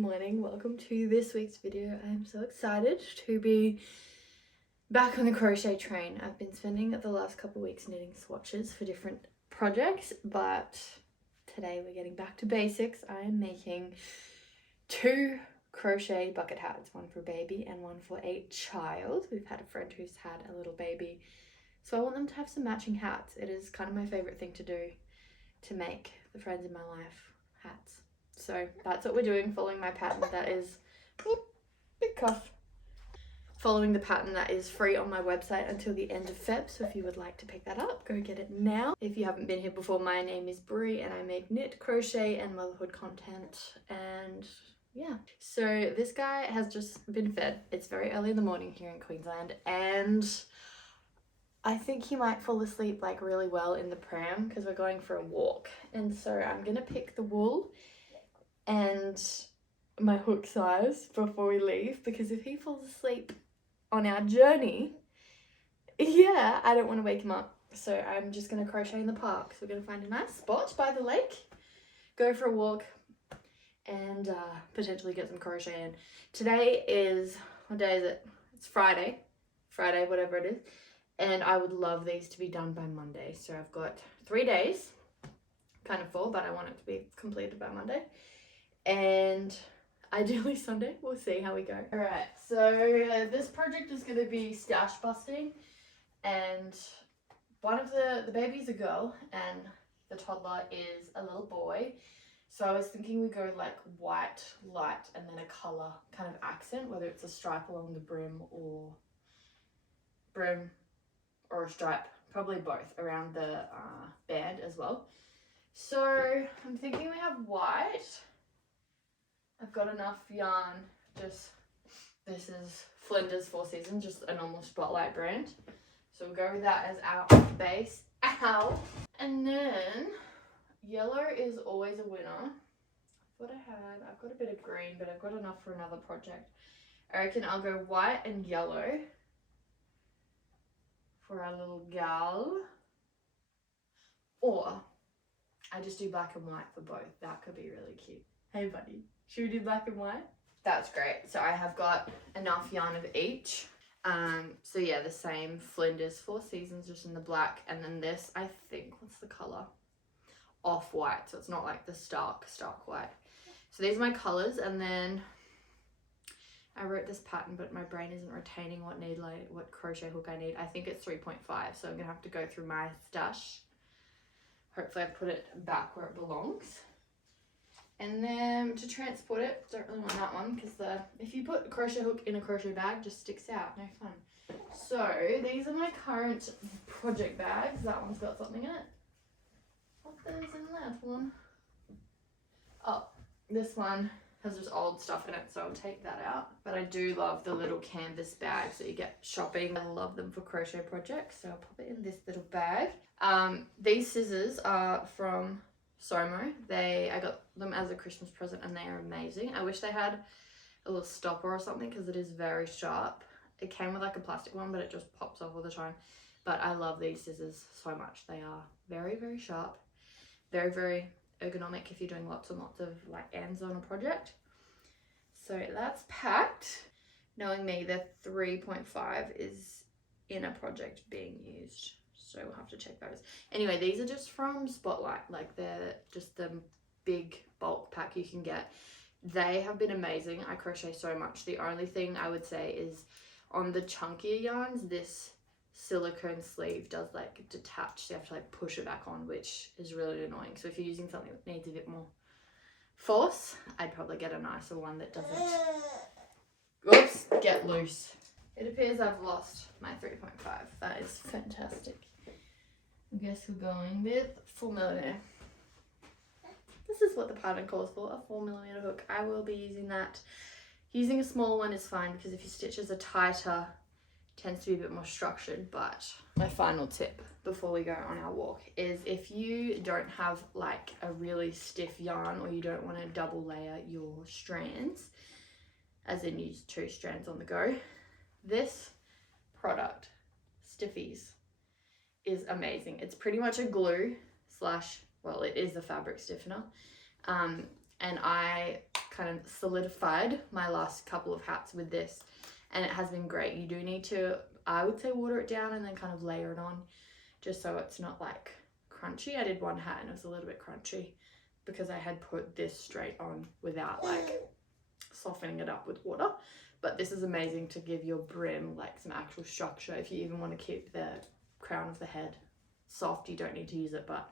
morning, welcome to this week's video. I'm so excited to be back on the crochet train. I've been spending the last couple of weeks knitting swatches for different projects, but today we're getting back to basics. I am making 2 crochet bucket hats, one for baby and one for a child. We've had a friend who's had a little baby, so I want them to have some matching hats. It is kind of my favorite thing to do, to make the friends in my life hats. So that's what we're doing, following my pattern that is, big cough. Following the pattern that is free on my website until the end of Feb. So if you would like to pick that up, go get it now. If you haven't been here before, my name is Brie and I make knit, crochet and motherhood content. And yeah, so this guy has just been fed. It's very early in the morning here in Queensland and I think he might fall asleep like really well in the pram because we're going for a walk. And so I'm gonna pick the wool and my hook size before we leave, because if he falls asleep on our journey, yeah, I don't want to wake him up. So I'm just going to crochet in the park. So we're going to find a nice spot by the lake, go for a walk and potentially get some crochet in. Today is, what day is it? It's Friday, whatever it is. And I would love these to be done by Monday. So I've got 3 days, kind of 4, but I want it to be completed by Monday. And ideally Sunday. We'll see how we go. All right, so this project is going to be stash busting, and one of the baby's a girl and the toddler is a little boy. So I was thinking we go like white, light, and then a color kind of accent, whether it's a stripe along the brim or a stripe, probably both around the band as well. So I'm thinking we have white. I've got enough yarn, this is Flinders 4 Seasons, just a normal Spotlight brand. So we'll go with that as our base. Ow! And then yellow is always a winner. I've got a bit of green, but I've got enough for another project. I reckon I'll go white and yellow for our little gal. Or I just do black and white for both. That could be really cute. Hey buddy. Should we do black and white? That's great. So I have got enough yarn of each. So yeah, the same Flinders 4 Seasons, just in the black. And then this, I think, what's the color? Off-white. So it's not like the stark white. So these are my colors. And then I wrote this pattern, but my brain isn't retaining what crochet hook I need. I think it's 3.5. So I'm gonna have to go through my stash. Hopefully I put it back where it belongs. And then to transport it, don't really want that one because if you put a crochet hook in a crochet bag, just sticks out, no fun. So these are my current project bags. That one's got something in it. What is in that one? Oh, this one has just old stuff in it, so I'll take that out. But I do love the little canvas bags that you get shopping. I love them for crochet projects, so I'll pop it in this little bag. These scissors are from Somo. I got them as a Christmas present and they are amazing. I wish they had a little stopper or something because it is very sharp. It came with like a plastic one, but it just pops off all the time. But I love these scissors so much. They are very, very sharp. Very, very ergonomic if you're doing lots and lots of like ends on a project. So that's packed. Knowing me, the 3.5 is in a project being used. So we'll have to check those. Anyway, these are just from Spotlight. Like they're just the big bulk pack you can get. They have been amazing. I crochet so much. The only thing I would say is on the chunkier yarns, this silicone sleeve does like detach. So you have to like push it back on, which is really annoying. So if you're using something that needs a bit more force, I'd probably get a nicer one that doesn't, oops, get loose. It appears I've lost my 3.5. That is fantastic. I guess we're going with 4mm. This is what the pattern calls for, a 4mm hook. I will be using that. Using a small one is fine because if your stitches are tighter, it tends to be a bit more structured. But my final tip before we go on our walk is if you don't have like a really stiff yarn or you don't want to double layer your strands, as in use 2 strands on the go, this product, Stiffies, is amazing. It's pretty much a glue slash, well, it is a fabric stiffener. And I kind of solidified my last couple of hats with this, and it has been great. You do need to, I would say, water it down and then kind of layer it on, just so it's not like crunchy. I did one hat and it was a little bit crunchy because I had put this straight on without like softening it up with water. But this is amazing to give your brim like some actual structure. If you even want to keep the crown of the head soft, you don't need to use it, but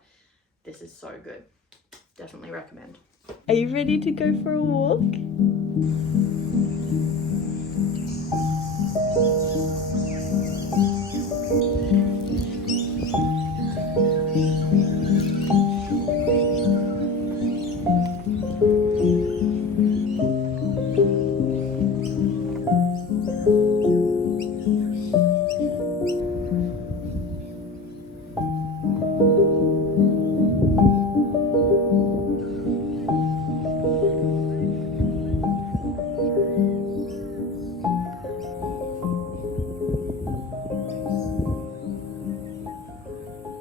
this is so good. Definitely recommend. Are you ready to go for a walk?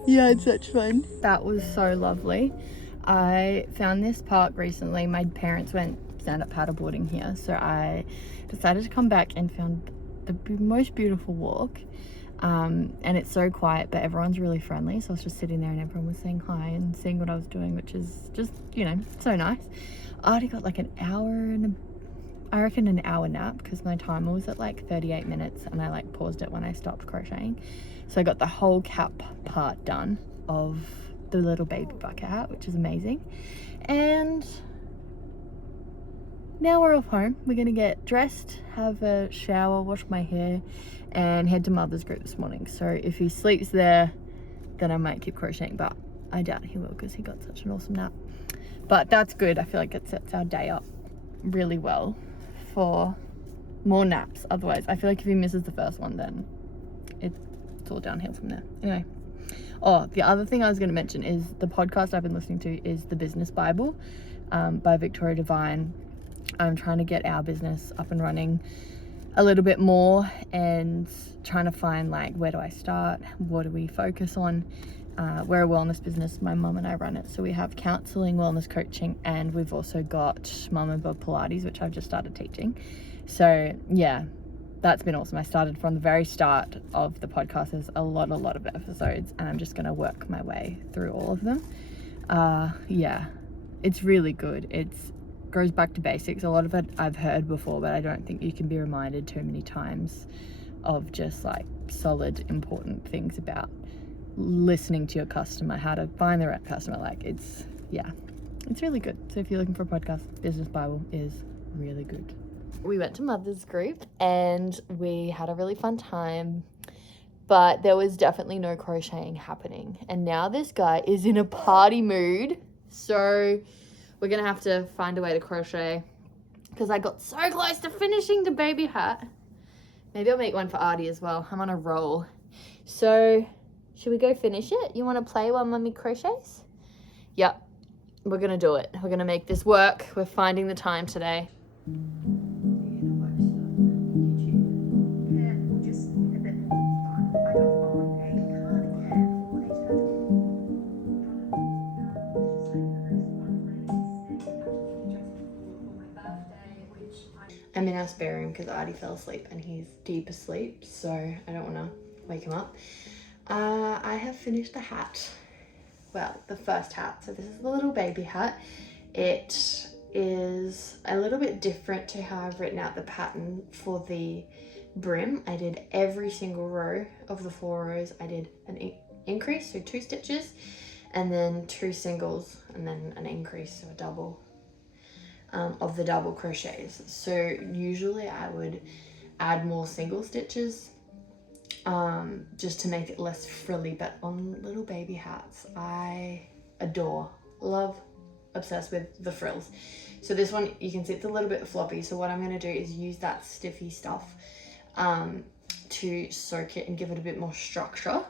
Yeah, it's such fun. That was so lovely. I found this park recently. My parents went stand-up paddleboarding here, so I decided to come back and found the most beautiful walk. And it's so quiet, but everyone's really friendly. So I was just sitting there and everyone was saying hi and seeing what I was doing, which is just, you know, so nice. I already got like an hour nap because my timer was at like 38 minutes and I like paused it when I stopped crocheting. So I got the whole cap part done of the little baby bucket hat, which is amazing. And now we're off home. We're gonna get dressed, have a shower, wash my hair, and head to Mother's group this morning. So if he sleeps there, then I might keep crocheting, but I doubt he will because he got such an awesome nap. But that's good. I feel like it sets our day up really well for more naps. Otherwise, I feel like if he misses the first one, then it's all downhill from there. Anyway, the other thing I was going to mention is the podcast I've been listening to is The Business Bible by Victoria Devine. I'm trying to get our business up and running a little bit more and trying to find like, where do I start? What do we focus on? We're a wellness business. My mum and I run it. So we have counseling, wellness coaching, and we've also got Mum and Bob Pilates, which I've just started teaching. So yeah, that's been awesome. I started from the very start of the podcast. There's a lot of episodes and I'm just going to work my way through all of them. Yeah, it's really good. It's goes back to basics. A lot of it I've heard before, but I don't think you can be reminded too many times of just like solid, important things about listening to your customer, how to find the right customer. Like it's really good. So if you're looking for a podcast, Business Bible is really good. We went to Mother's group and we had a really fun time, but there was definitely no crocheting happening. And now this guy is in a party mood. So we're gonna have to find a way to crochet because I got so close to finishing the baby hat. Maybe I'll make one for Artie as well. I'm on a roll. So should we go finish it? You want to play while Mummy crochets? Yep, we're gonna do it. We're gonna make this work. We're finding the time today. I'm in our spare room because Artie fell asleep and he's deep asleep, so I don't want to wake him up. I have finished the hat. Well, the first hat. So this is the little baby hat. It is a little bit different to how I've written out the pattern for the brim. I did every single row of the 4 rows. I did an increase, so 2 stitches, and then 2 singles, and then an increase, so a double. Of the double crochets. So usually I would add more single stitches just to make it less frilly, but on little baby hats I adore, love, obsessed with the frills. So this one, you can see it's a little bit floppy, so what I'm going to do is use that stiffy stuff to soak it and give it a bit more structure.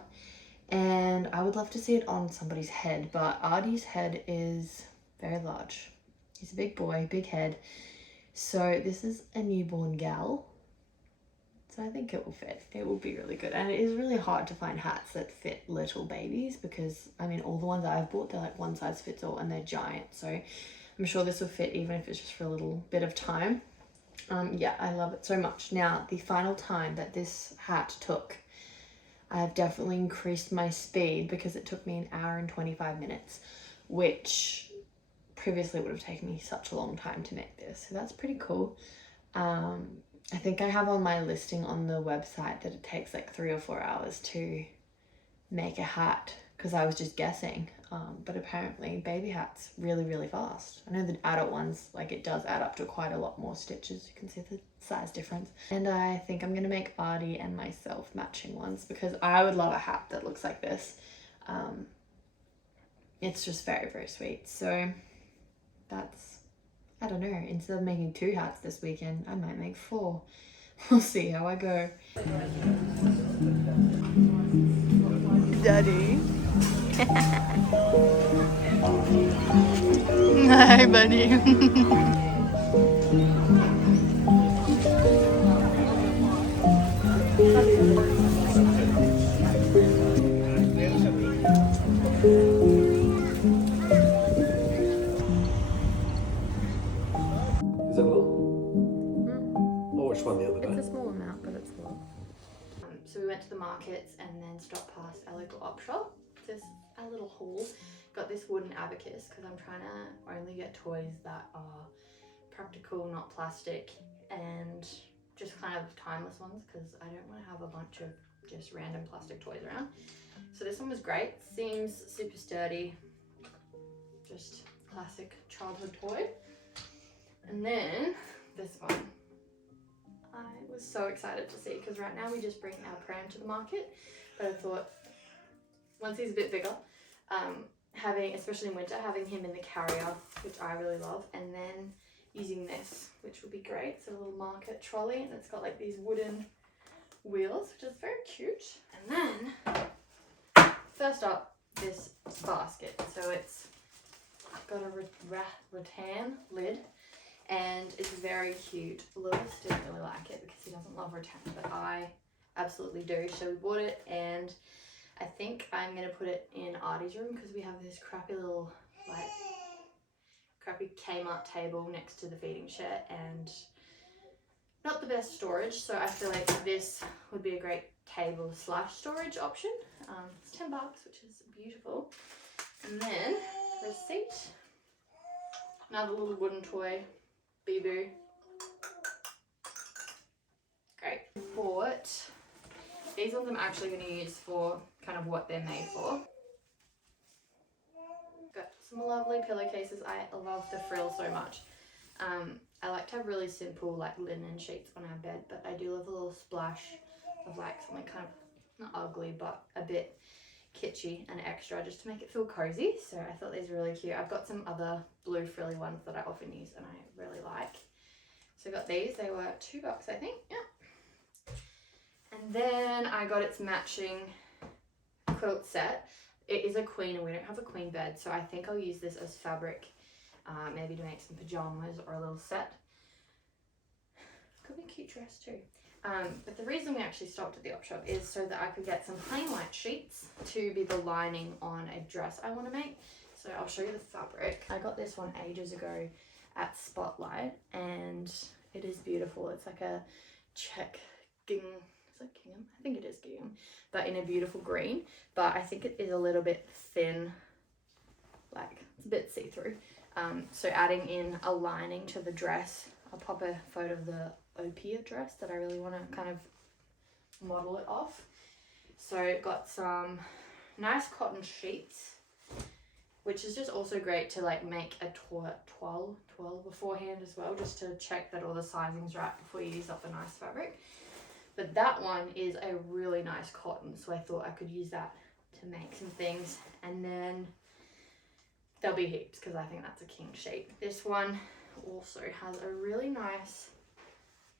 And I would love to see it on somebody's head, but Artie's head is very large. He's a big boy, big head. So this is a newborn gal. So I think it will fit. It will be really good. And it is really hard to find hats that fit little babies because, I mean, all the ones I've bought, they're like one size fits all and they're giant. So I'm sure this will fit even if it's just for a little bit of time. Yeah, I love it so much. Now, the final time that this hat took, I have definitely increased my speed because it took me 1 hour and 25 minutes, which previously would have taken me such a long time to make this. So that's pretty cool. I think I have on my listing on the website that it takes like 3 or 4 hours to make a hat, because I was just guessing. But apparently baby hats really fast. I know the adult ones, like it does add up to quite a lot more stitches. You can see the size difference. And I think I'm gonna make Artie and myself matching ones, because I would love a hat that looks like this. It's just very sweet. So that's, I don't know, instead of making 2 hats this weekend, I might make 4. We'll see how I go. Daddy. Hi, buddy. Is it little? Oh, which one? The other day? It's a small amount, but it's a lot. So we went to the markets and then stopped past our local op shop. Just a little haul. Got this wooden abacus because I'm trying to only get toys that are practical, not plastic, and just kind of timeless ones, because I don't want to have a bunch of just random plastic toys around. So this one was great. Seems super sturdy. Just classic childhood toy. And then this one. I was so excited to see, because right now we just bring our pram to the market, but I thought once he's a bit bigger, having, especially in winter, having him in the carrier, which I really love, and then using this, which will be great. It's a little market trolley, and it's got like these wooden wheels, which is very cute. And then first up, this basket. So it's got a rattan lid, and it's very cute. Lewis didn't really like it because he doesn't love rattan, but I absolutely do. So we bought it, and I think I'm gonna put it in Artie's room, because we have this crappy little, like, crappy Kmart table next to the feeding shed, and not the best storage. So I feel like this would be a great table / storage option. It's $10, which is beautiful. And then receipt, another little wooden toy. Boo. Great. Bought these ones. I'm actually going to use for kind of what they're made for. Got some lovely pillowcases. I love the frill so much. I like to have really simple like linen sheets on our bed, but I do love a little splash of like something kind of not ugly but a bit kitschy and extra, just to make it feel cozy. So I thought these were really cute. I've got some other blue frilly ones that I often use and I really like. So I got these. They were $2, I think. Yeah. And then I got its matching quilt set. It is a queen, and we don't have a queen bed, so I think I'll use this as fabric, maybe to make some pajamas or a little set. Could be a cute dress too. But the reason we actually stopped at the op shop is so that I could get some plain white sheets to be the lining on a dress I want to make. So I'll show you the fabric. I got this one ages ago at Spotlight, and it is beautiful. It's like a check gingham. Is that gingham? I think it is gingham, but in a beautiful green. But I think it is a little bit thin, like it's a bit see-through. So adding in a lining to the dress. I'll pop a photo of the Opia dress that I really want to kind of model it off. So got some nice cotton sheets, which is just also great to like make a toile beforehand as well, just to check that all the sizing's right before you use up the nice fabric. But that one is a really nice cotton, so I thought I could use that to make some things. And then there'll be heaps because I think that's a king sheet. This one also has a really nice,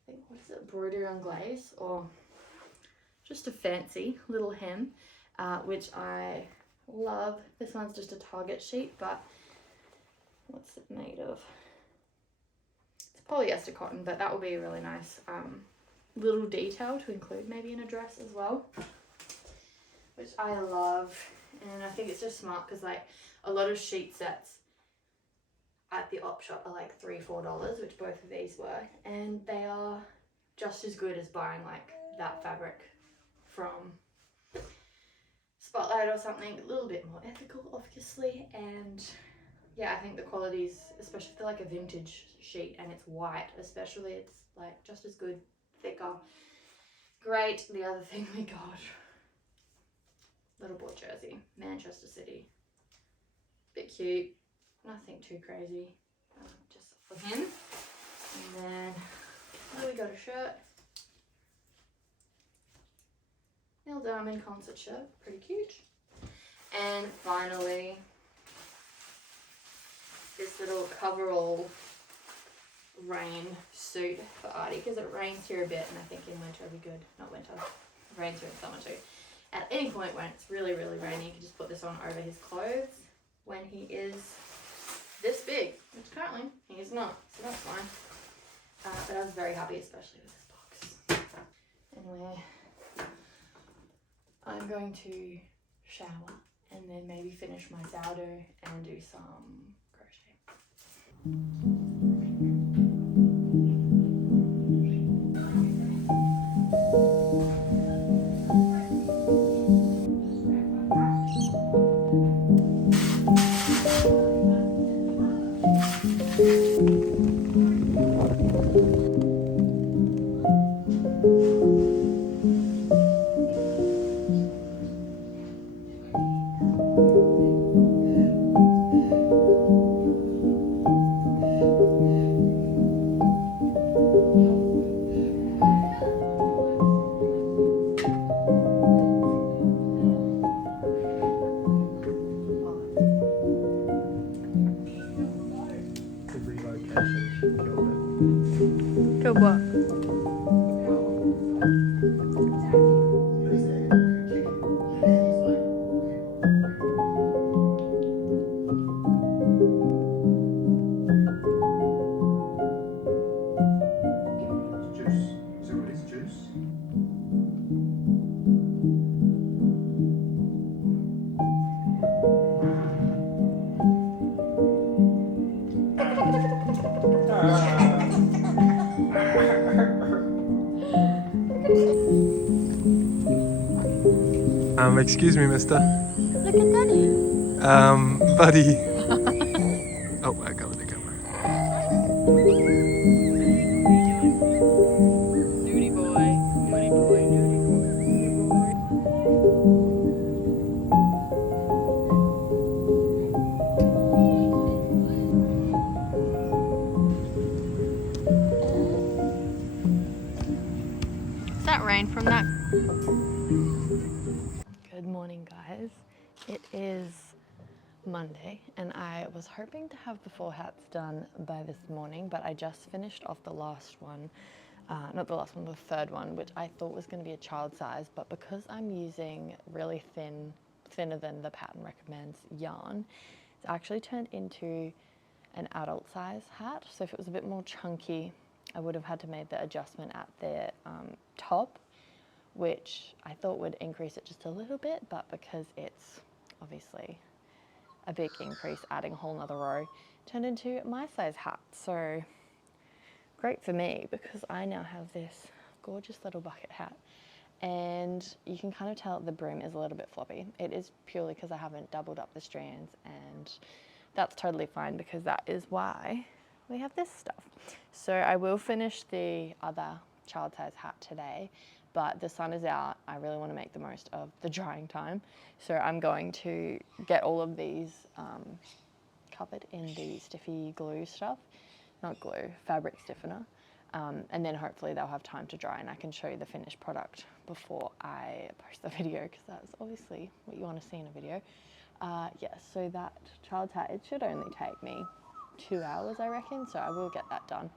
I think, what is it, broderie anglaise, or just a fancy little hem, which I love. This one's just a Target sheet, but what's it made of? It's polyester cotton, but that will be a really nice little detail to include maybe in a dress as well, which I love. And I think it's just smart because like a lot of sheet sets at the op shop are like $3-4, which both of these were, and they are just as good as buying like that fabric from Spotlight or something. A little bit more ethical, obviously, and yeah, I think the quality's, especially for like a vintage sheet and it's white especially, it's like just as good, thicker, great. The other thing we got, little boy jersey, Manchester City, bit cute, nothing too crazy, just for him. And then we got a shirt, Neil Diamond concert shirt, pretty cute. And finally, this little coverall rain suit for Artie, because it rains here a bit, and I think in winter it'll be good. Not winter, it rains here in summer too. At any point when it's really, really rainy, you can just put this on over his clothes when he is this big, which currently he is not, so that's fine. But I was very happy, especially with this box. Anyway, I'm going to shower and then maybe finish my sourdough and do some crochet. Killed what? Excuse me, mister. Look at Daddy. Buddy. Oh, I covered the camera. Nudie boy, nudie boy, nudie boy, Is that rain from that? Good morning, guys. It is Monday, and I was hoping to have the 4 hats done by this morning, but I just finished off the last one, not the last one, the third one, which I thought was going to be a child size, but because I'm using really thinner than the pattern recommends yarn, it's actually turned into an adult size hat. So if it was a bit more chunky, I would have had to make the adjustment at the top, which I thought would increase it just a little bit, but because it's obviously a big increase, adding a whole nother row, turned into my size hat. So great for me, because I now have this gorgeous little bucket hat, and you can kind of tell the brim is a little bit floppy. It is purely because I haven't doubled up the strands, and that's totally fine, because that is why we have this stuff. So I will finish the other child size hat today, but the sun is out. I really want to make the most of the drying time. So I'm going to get all of these covered in the stiffy glue stuff, not glue, fabric stiffener. And then hopefully they'll have time to dry and I can show you the finished product before I post the video, because that's obviously what you want to see in a video. Yeah, so that child's hat, it should only take me 2 hours, I reckon, so I will get that done.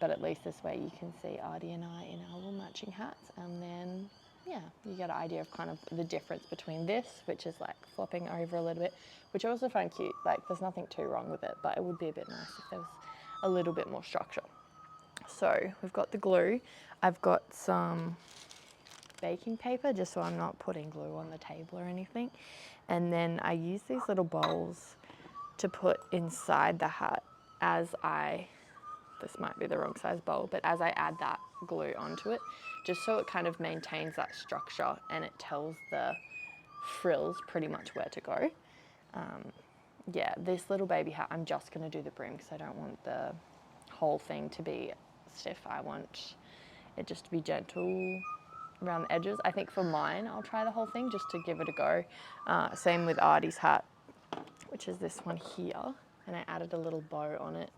But at least this way you can see Artie and I in our little matching hats, and then yeah, you get an idea of kind of the difference between this, which is like flopping over a little bit, which I also find cute. Like, there's nothing too wrong with it, but it would be a bit nice if there was a little bit more structure. So we've got the glue. I've got some baking paper just so I'm not putting glue on the table or anything. And then I use these little bowls to put inside the hat as this might be the wrong size bowl, but as I add that glue onto it, just so it kind of maintains that structure and it tells the frills pretty much where to go. Yeah, this little baby hat, I'm just going to do the brim because I don't want the whole thing to be stiff. I want it just to be gentle around the edges. I think for mine, I'll try the whole thing just to give it a go. Same with Artie's hat, which is this one here. And I added a little bow on it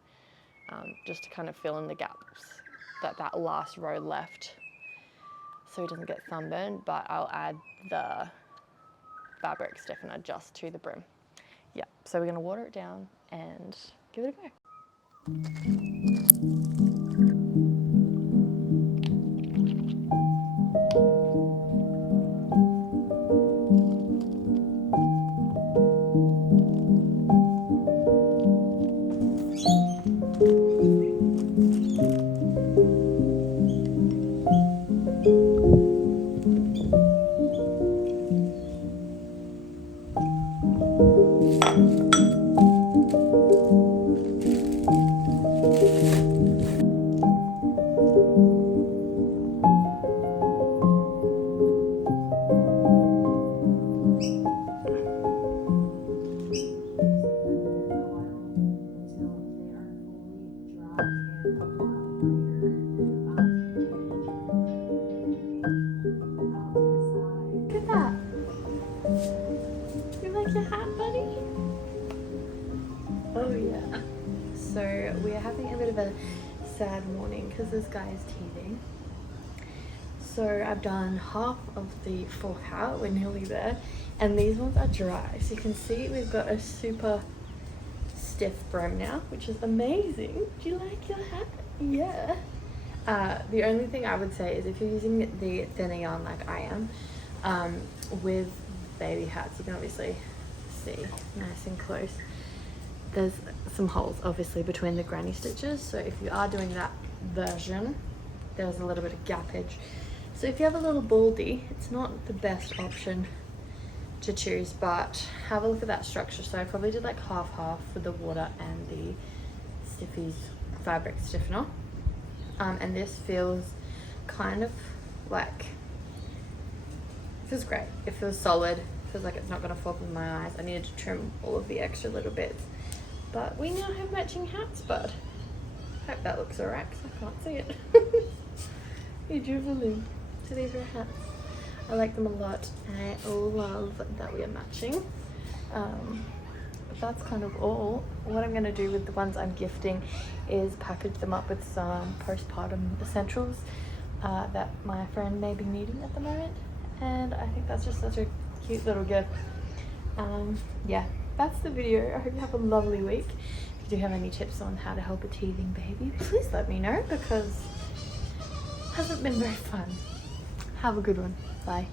just to kind of fill in the gaps that last row left so he doesn't get sunburned, but I'll add the fabric stiffener just to the brim. Yeah, so we're going to water it down and give it a go. So we are having a bit of a sad morning because this guy is teething. So I've done half of the full hat, we're nearly there, and these ones are dry. So you can see we've got a super stiff brim now, which is amazing. Do you like your hat? Yeah. The only thing I would say is if you're using the thinner yarn like I am, with baby hats, you can obviously see nice and close. There's some holes obviously between the granny stitches, so if you are doing that version, there's a little bit of gappage. So if you have a little baldy, it's not the best option to choose, but have a look at that structure. So I probably did like half for the water and the Stiffy's fabric stiffener, and this feels kind of like, it feels great. It feels solid, feels like it's not going to fall in my eyes. I needed to trim all of the extra little bits. But we now have matching hats, bud. Hope that looks alright because I can't see it. You're dribbling. So these are hats. I like them a lot and I love that we are matching. But that's kind of all. What I'm going to do with the ones I'm gifting is package them up with some postpartum essentials that my friend may be needing at the moment. And I think that's just such a cute little gift. Yeah. That's the video. I hope you have a lovely week. If you do have any tips on how to help a teething baby, please let me know because it hasn't been very fun. Have a good one. Bye.